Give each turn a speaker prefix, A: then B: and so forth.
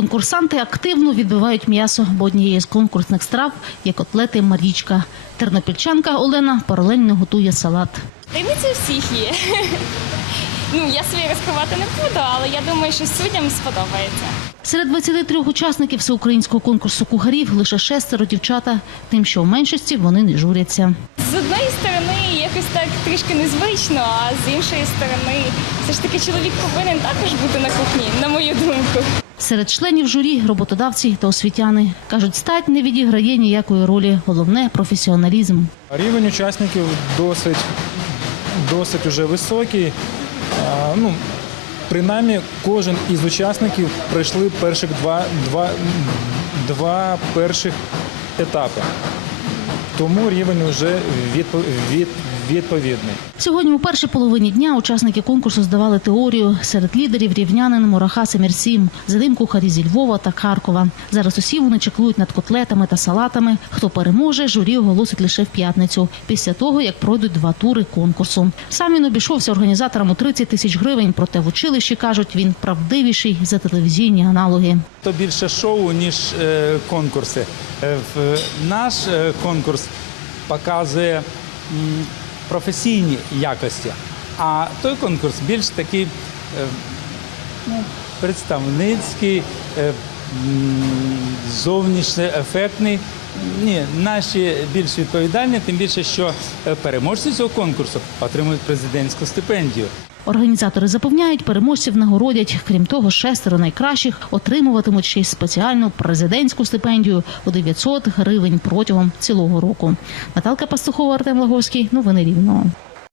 A: Конкурсанти активно відбивають м'ясо, бо однією з конкурсних страв є котлети Марічка. Тернопільчанка Олена паралельно готує салат.
B: Таємниці у всіх є. Ну, я свої розкривати не буду, але я думаю, що суддям сподобається.
A: Серед 23 учасників всеукраїнського конкурсу кухарів лише шестеро дівчата, тим, що в меншості вони не журяться.
B: З одної сторони, якось так трішки незвично, а з іншої сторони, все ж таки чоловік повинен також бути на кухні, на мою думку.
A: Серед членів журі роботодавці та освітяни кажуть, стать не відіграє ніякої ролі. Головне професіоналізм.
C: Рівень учасників досить, досить уже високий. А, Ну, принаймні, кожен із учасників пройшли перших два, два, два перших етапи. Тому рівень вже відпо- від, відповідний.
A: Сьогодні у першій половині дня учасники конкурсу здавали теорію. Серед лідерів рівнянин Мурахас Емірсім, за ним кухарі зі Львова та Харкова. Зараз усі вони чекують над котлетами та салатами. Хто переможе, журі оголосить лише в п'ятницю, після того як пройдуть два тури конкурсу. Сам він обійшовся організаторам у 30 тисяч гривень. Проте в училищі кажуть, він правдивіший за телевізійні аналоги.
D: То більше шоу, ніж е, конкурси. Е, в- наш е, конкурс показує професійні якості, а той конкурс більш такий е, ну, представницький, зовнішньоефектний. зовнішньо ефектний. Ні, наші більш відповідальні, тим більше, що е, переможці цього конкурсу отримують президентську стипендію.
A: Організатори запевняють, переможців нагородять. Крім того, шестеро найкращих отримуватимуть ще й спеціальну президентську стипендію у 900 гривень протягом цілого року. Наталка Пастухова, Артем Лаговський. Новини Рівного.